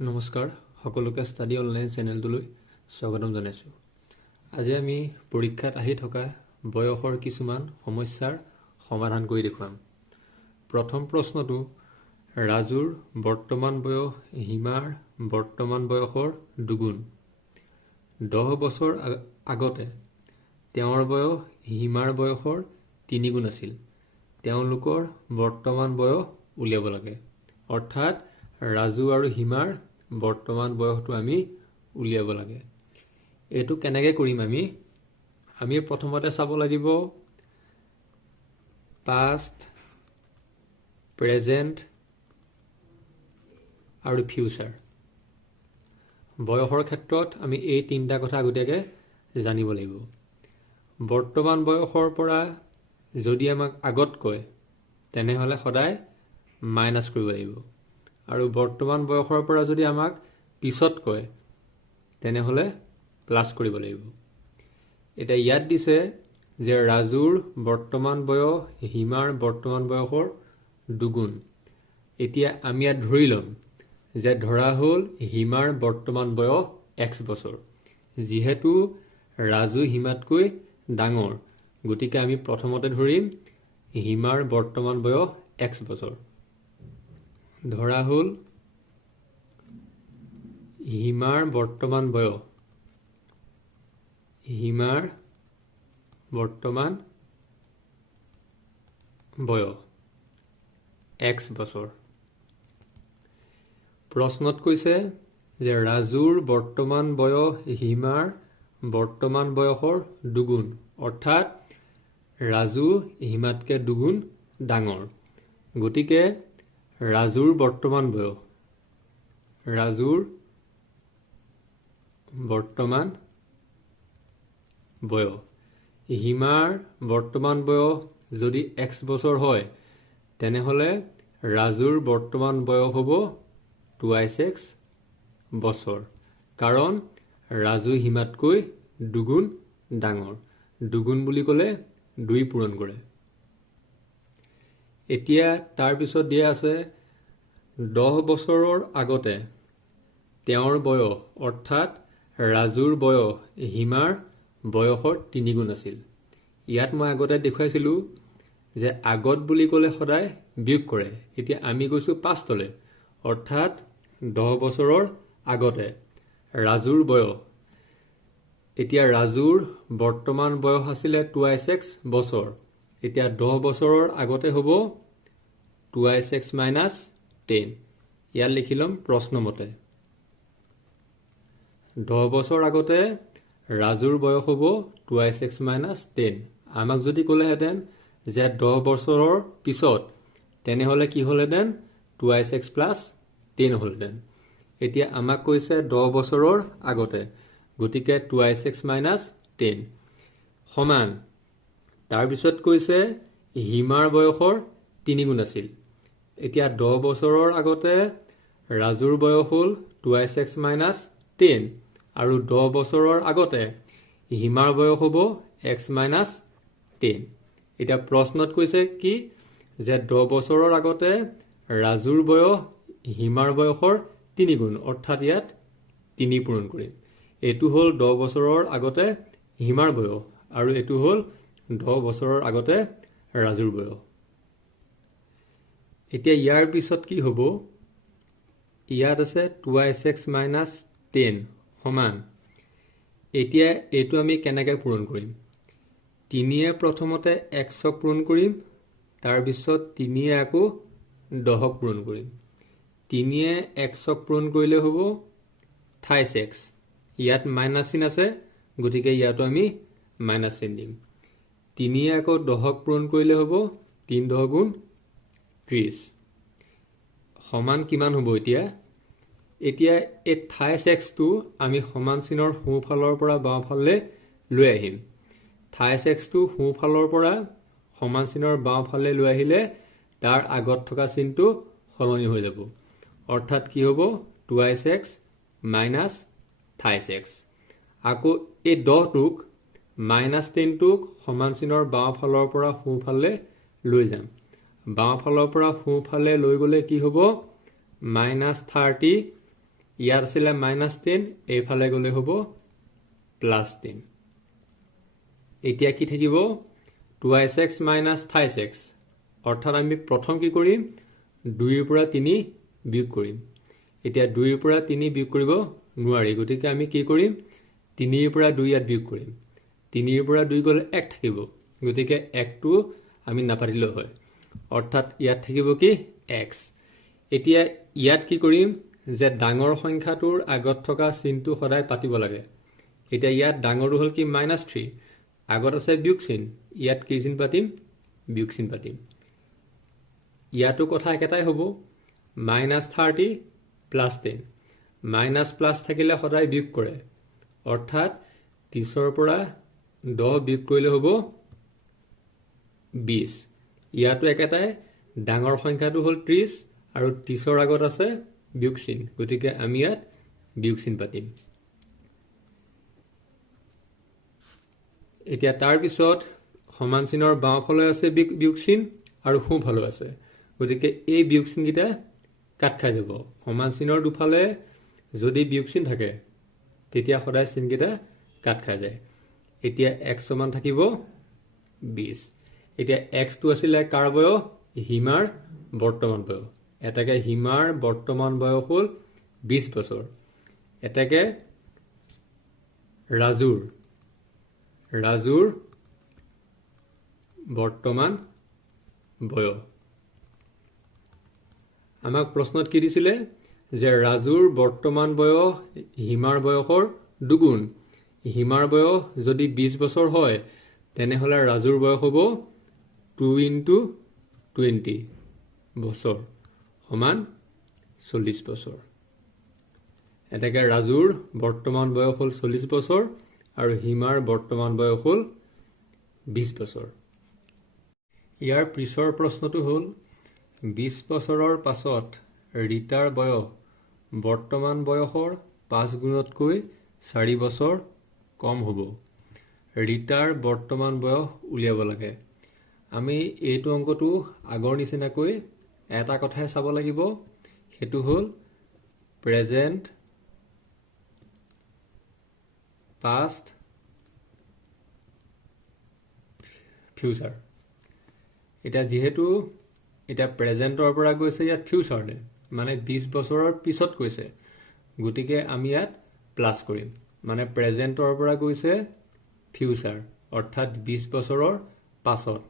নমস্কাৰ সকলোকে study online চেনেলটোলৈ স্বাগতম জনাইছোঁ। আজি আমি পৰীক্ষাত আহি থকা বয়সৰ কিছুমান সমস্যাৰ সমাধান কৰি দেখুৱাম। প্ৰথম প্ৰশ্নটো, ৰাজুৰ বৰ্তমান বয়স হিমাৰ বৰ্তমান বয়সৰ দুগুণ। 10 বছৰ আগতে তেওঁৰ বয়স হিমাৰ বয়সৰ 3 গুণ আছিল। তেওঁলোকৰ বৰ্তমান বয়স উলিয়াব লাগে। অৰ্থাৎ ৰাজু আৰু হিমাৰ বৰ্তমান বয়সটো আমি উলিয়াব লাগে। এইটো কেনেকৈ কৰিম আমি প্ৰথমতে চাব লাগিব পাষ্ট, প্ৰেজেণ্ট আৰু ফিউচাৰ। বয়সৰ ক্ষেত্ৰত আমি এই তিনিটা কথা আগতীয়াকৈ জানিব লাগিব। বৰ্তমান বয়সৰ পৰা যদি আমাক আগত কয় তেনেহ'লে সদায় মাইনাছ কৰিব লাগিব, আৰু বৰ্তমান বয়সৰ পৰা যদি আমাক পিছত কয় তেনেহ'লে প্লাছ কৰিব লাগিব। এতিয়া ইয়াত দিছে যে ৰাজুৰ বৰ্তমান বয়স হিমাৰ বৰ্তমান বয়সৰ দুগুণ। এতিয়া আমি ইয়াত ধৰি ল'ম যে ধৰা হ'ল হিমাৰ বৰ্তমান বয়স X বছৰ। যিহেতু ৰাজু হিমাতকৈ ডাঙৰ, গতিকে আমি প্ৰথমতে ধৰিম হিমাৰ বৰ্তমান বয়স X বছৰ। ধৰা হ'ল হিমাৰ বৰ্তমান বয়স X বছৰ। প্ৰশ্নত কৈছে যে ৰাজুৰ বৰ্তমান বয়স হিমাৰ বৰ্তমান বয়সৰ দুগুণ, অৰ্থাৎ ৰাজু হিমাতকৈ দুগুণ ডাঙৰ। গতিকে ৰাজুৰ বৰ্তমান বয়স হিমাৰ বৰ্তমান বয়স যদি X বছৰ হয় তেনেহ'লে ৰাজুৰ বৰ্তমান বয়স হ'ব 2x বছৰ, কাৰণ ৰাজু হিমাতকৈ দুগুণ ডাঙৰ। দুগুণ বুলি ক'লে 2 পূৰণ কৰে। এতিয়া তাৰপিছত দিয়া আছে 10 বছৰৰ আগতে তেওঁৰ বয়স, অৰ্থাৎ ৰাজুৰ বয়স হিমাৰ বয়সৰ 3 গুণ আছিল। ইয়াত মই আগতে দেখুৱাইছিলোঁ যে আগত বুলি ক'লে সদায় বিয়োগ কৰে। এতিয়া আমি গৈছোঁ পাষ্টলৈ, অৰ্থাৎ 10 বছৰৰ আগতে ৰাজুৰ বয়স। এতিয়া ৰাজুৰ বৰ্তমান বয়স আছিলে 2x বছৰ। এতিয়া 10 বছৰৰ আগতে হ'ব 2x - 10। ইয়াত লিখি ল'ম প্ৰশ্নমতে। 10 বছৰ আগতে ৰাজুৰ বয়স হ'ব 2x - 10। আমাক যদি ক'লেহেঁতেন যে 10 বছৰৰ পিছত, তেনেহ'লে কি হ'লহেঁতেন 2x + 10 হ'লহেঁতেন। এতিয়া আমাক কৈছে 10 বছৰৰ আগতে, গতিকে 2x - 10 সমান। তাৰপিছত কৈছে হিমাৰ বয়সৰ 3 গুণ আছিল। এতিয়া 10 বছৰৰ আগতে ৰাজুৰ বয়স হ'ল 2x - 10, আৰু 10 বছৰৰ আগতে হিমাৰ বয়স হ'ব x - 10। এতিয়া প্ৰশ্নত কৈছে কি যে 10 বছৰৰ আগতে ৰাজুৰ বয়স হিমাৰ বয়সৰ 3 গুণ, অৰ্থাৎ ইয়াত 3 পূৰণ কৰিম। এইটো হ'ল 10 বছৰৰ আগতে হিমাৰ বয়স, আৰু এইটো হ'ল 10 বছৰৰ আগতে ৰাজুৰ বয়স। এতিয়া ইয়াৰ পিছত কি হ'ব? ইয়াত আছে 2x - 10 সমান। এতিয়া এইটো আমি কেনেকৈ পূৰণ কৰিম? 3য়ে প্ৰথমতে xক পূৰণ কৰিম, তাৰপিছত 3য়ে আকৌ 10ক পূৰণ কৰিম। 3য়ে xক পূৰণ কৰিলে হ'ব 28x। ইয়াত মাইনাছ চিন আছে, গতিকে ইয়াতো আমি মাইনাছ চিন দিম। 3য়ে আকৌ 10ক পূৰণ কৰিলে হ'ব 3 × 10 = 30 সমান কিমান হ'ব? এতিয়া এই 28xটো আমি সমান চিনৰ সোঁফালৰ পৰা বাওঁফালে লৈ আহিম। 28xটো সোঁফালৰ পৰা সমান চিনৰ বাওঁফালে লৈ আহিলে তাৰ আগত থকা চিনটো সলনি হৈ যাব। অৰ্থাৎ কি হ'ব? 2x - 28x। আকৌ এই 10টোক -10টোক সমান চিনৰ বাওঁফালৰ পৰা সোঁফালে লৈ যাম। বাওঁফালৰ পৰা সোঁফালে লৈ গ'লে কি হ'ব? -30 ইয়াত আছিলে -10 এইফালে গ'লে হ'ব +10 এতিয়া কি থাকিব 2x - 28x অৰ্থাৎ আমি প্ৰথম কি কৰিম 2 ৰ পৰা 3 বিয়োগ কৰিম এতিয়া 2 ৰ পৰা 3 বিয়োগ কৰিব নোৱাৰি গতিকে আমি কি কৰিম 3 ৰ পৰা 2 ইয়াত বিয়োগ কৰিম 3 ৰ পৰা 2 গ'লে 1 থাকিব গতিকে 1টো আমি নাপাতিলেও হয় অৰ্থাৎ ইয়াত থাকিব কি x এতিয়া ইয়াত কি কৰিম যে ডাঙৰ সংখ্যাটোৰ আগত থকা চিনটো সদায় পাতিব লাগে এতিয়া ইয়াত ডাঙৰটো হ'ল কি -3 আগত আছে বিয়োগ চিন ইয়াত কি চিন পাতিম বিয়োগ চিন পাতিম ইয়াতো কথা একেটাই হ'ব -30 +10 মাইনাছ প্লাছ থাকিলে সদায় বিয়োগ কৰে অৰ্থাৎ 30 ৰ পৰা 10 বিয়োগ কৰিলে হ'ব 20 ইয়াতো একেটাই ডাঙৰ সংখ্যাটো হ'ল 30 আৰু 30 ৰ আগত আছে বিয়োগ চিন গতিকে আমি ইয়াত বিয়োগ চিন পাতিম এতিয়া তাৰ পিছত সমান চিনৰ বাওঁফালে আছে বিয়োগ চিন আৰু সোঁফালে আছে গতিকে এই বিয়োগ চিনকেইটা কাট খাই যাব সমান চিনৰ দুফালে যদি বিয়োগ চিন থাকে তেতিয়া সদায় চিনকেইটা কাট খাই যায় এতিয়া x সমান থাকিব 20 এতিয়া x টো আছিল কাৰ বয়স হিমাৰ বৰ্তমান বয়স এটাকে হিমাৰ বৰ্তমান বয়স হ'ল 20 বছৰ এটাকে ৰাজুৰ বৰ্তমান বয়স আমাক প্ৰশ্নত কি দিছিলে যে ৰাজুৰ বৰ্তমান বয়স হিমাৰ বয়সৰ দুগুণ হিমাৰ বয়স যদি 20 বছৰ হয় তেনেহলে ৰাজুৰ বয়স হ'ব 2 * 20 বছৰ সমান 40 বছৰ এটাকে ৰাজুৰ বৰ্তমান বয়স হ'ল 40 বছৰ আৰু হিমাৰ বৰ্তমান বয়স হ'ল 20 বছৰ ইয়াৰ পিছৰ প্ৰশ্নটো হ'ল 20 বছৰৰ পাছত ৰীতাৰ বয়স বৰ্তমান বয়সৰ 5 গুণতকৈ 4 বছৰ কম হ'ব ৰীতাৰ বৰ্তমান বয়স উলিয়াব লাগে আমি এইটো অংকটো আগৰ নিচিনাকৈ এটা কথাই চাব লাগিব সেইটো হ'ল প্ৰেজেন্ট past future এটা যেহেতু এটা প্ৰেজেন্টৰ পৰা গৈছে ইয়াত ফিউচাৰলে মানে 20 বছৰৰ পিছত কৈছে গতিকে আমি ইয়াত প্লাস কৰিম মানে প্ৰেজেন্টৰ পৰা গৈছে ফিউচাৰ অৰ্থাৎ 20 বছৰৰ পাছত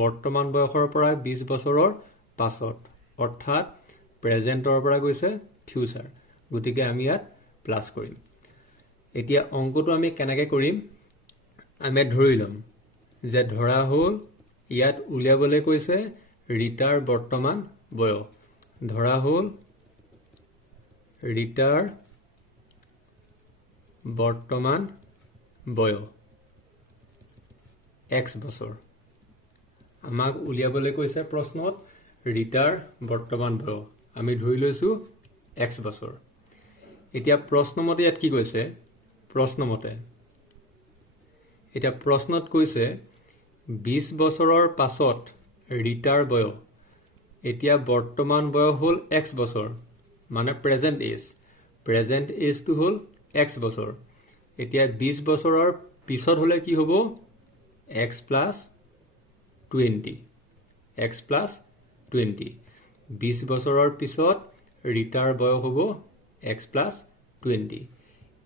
বৰ্তমান বয়সৰ পৰা 20 বছৰৰ পাছত অৰ্থাৎ প্ৰেজেন্টৰ পৰা গৈছে ফিউচাৰ গতিকে আমি ইয়াত প্লাস কৰিম এতিয়া অংকটো আমি কেনেকৈ কৰিম আমি ধৰি লম যে ধৰা হ'ল ইয়াত উলিয়াবলৈ কৈছে ৰীতাৰ বৰ্তমান বয়স ধৰা হ'ল ৰীতাৰ বৰ্তমান বয়স x বছৰ আমাক উলিয়াবলৈ কৈছে প্ৰশ্নত ৰীতাৰ বৰ্তমান বয়স আমি ধৰি লৈছো x বছৰ এতিয়া প্ৰশ্নমতে ইয়াত কি কৈছে প্ৰশ্নমতে এটা প্ৰশ্নত কৈছে 20 বছৰৰ পাছত ৰীতাৰ বয়স এতিয়া বৰ্তমান বয়স হ'ল x বছৰ মানে প্ৰেজেন্ট এজ টো হ'ল x বছৰ এতিয়া 20 বছৰৰ পিছত হলে কি হ'ব x + 20 x + 20 20 বছৰৰ পিছত ৰীতাৰ বয়স হ'ব x + 20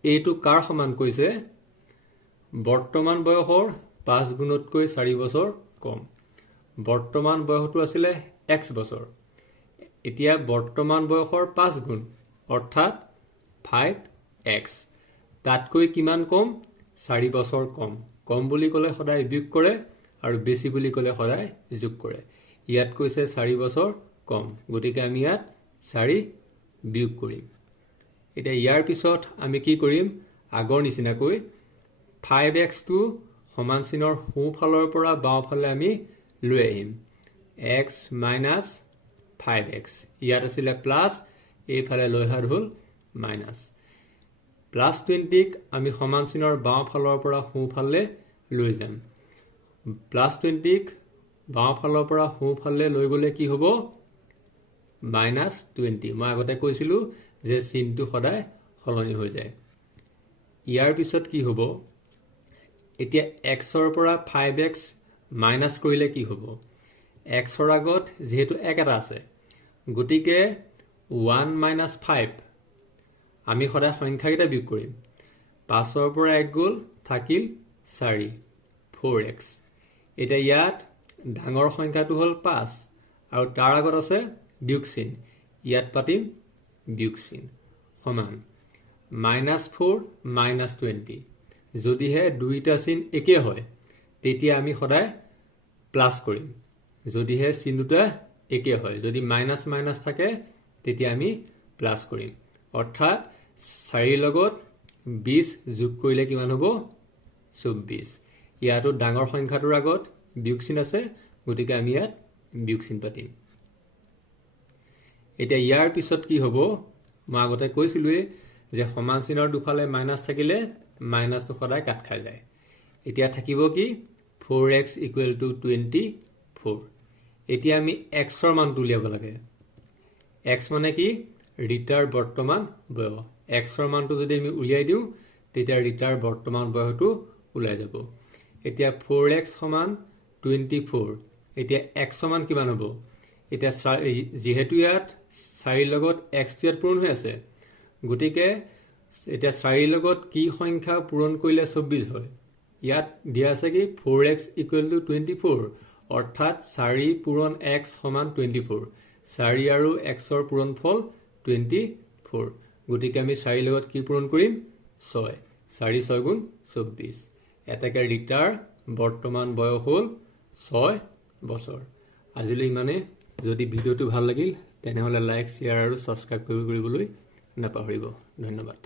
এইটো কাৰ সমান কৈছে বৰ্তমান বয়সৰ 5 গুণতকৈ 4 বছৰ কম বৰ্তমান বয়সটো আছিল x বছৰ এতিয়া বৰ্তমান বয়সৰ 5 গুণ অৰ্থাৎ 5x তাতকৈ কিমান কম 4 বছৰ কম বুলি ক'লে সদায় বিয়োগ কৰে আৰু বেছি বুলি ক'লে সদায় যোগ কৰে ইয়াত কৈছে 4 বছৰ কম গতিকে আমি ইয়াত 4 বিয়োগ কৰিম এতিয়া ইয়াৰ পিছত আমি কি কৰিম আগৰ নিচিনাকৈ 5x টো সমান চিনৰ সোঁফালৰ পৰা বাওঁফালে আমি লৈ আহিম x - 5x ইয়াত আছিল প্লাস এইফালে লৈ হাত হ'ল মাইনাস +20 ক আমি সমান চিনৰ বাওঁফালৰ পৰা সোঁফালে লৈ যাম +20 ক বাওঁফালৰ পৰা সোঁফালে লৈ গলে কি হ'ব -20 মই আগতে কৈছিলোঁ যে চিনটো সদায় সলনি হৈ যায় ইয়াৰ পিছত কি হ'ব এতিয়া xৰ পৰা 5x মাইনাছ কৰিলে কি হ'ব xৰ আগত যেহেতু 1 এটা আছে গতিকে 1 - 5 আমি সদায় সংখ্যাকেইটা বিয়োগ কৰিম 5ৰ পৰা 1 গ'ল থাকিল 4 4x এতিয়া ইয়াত ডাঙৰ সংখ্যাটো হ'ল 5 আৰু তাৰ আগত আছে বিয়োগ চিন ইয়াত পাতিম বিয়োগ চিন সমান -4 - 20 যদিহে দুইটা চিন একে হয় তেতিয়া আমি সদায় প্লাস কৰিম যদিহে চিন দুটা একে হয় যদি মাইনাস মাইনাস থাকে তেতিয়া আমি প্লাস কৰিম অৰ্থাৎ 4 লগত 20 যোগ কৰিলে কিমান হ'ব 24 ইয়াতো ডাঙৰ সংখ্যাটোৰ আগত বিয়োগ চিন আছে গতিকে আমি ইয়াত বিয়োগ চিন পাতিম এতিয়া ইয়াৰ পিছত কি হ'ব মই আগতে কৈছিলোৱে যে সমান চিনৰ দুফালে মাইনাস থাকিলে মাইনাসটো সদায় কাট খাই যায় এতিয়া থাকিব কি 4x = 24 এতিয়া আমি x ৰ মানটো উলিয়াব লাগে x মানে কি ৰিটাৰ বৰ্তমান বয়স x ৰ মানটো যদি আমি উলিয়াই দিও তেতিয়া ৰিটাৰ বৰ্তমান বয়সটো ওলাই যাব এতিয়া 4x = 24 এতিয়া x সমান কিমান হ'ব এতিয়া যেহেতু ইয়াত 4 লগত x ইয়াত পূৰণ হৈ আছে গতিকে এতিয়া 4 লগত কি সংখ্যা পূৰণ কৰিলে 24 হয় ইয়াত দিয়া আছে কি 4x = 24 অৰ্থাৎ 4 পূৰণ x সমান 24 4 আৰু x ৰ পূৰণফল 24 গতিকে আমি 4 লগত কি পূৰণ কৰিম 6 4 6 গুণ 24 এটাকে ৰিটাৰ বৰ্তমান বয়স হ'ল 6 বছৰ আজিলৈ ইমানে যদি ভিডিওটো ভাল লাগিল তেনেহলে লাইক শেয়াৰ আৰু সাবস্ক্ৰাইব কৰিবলৈ নাপাহৰিব ধন্যবাদ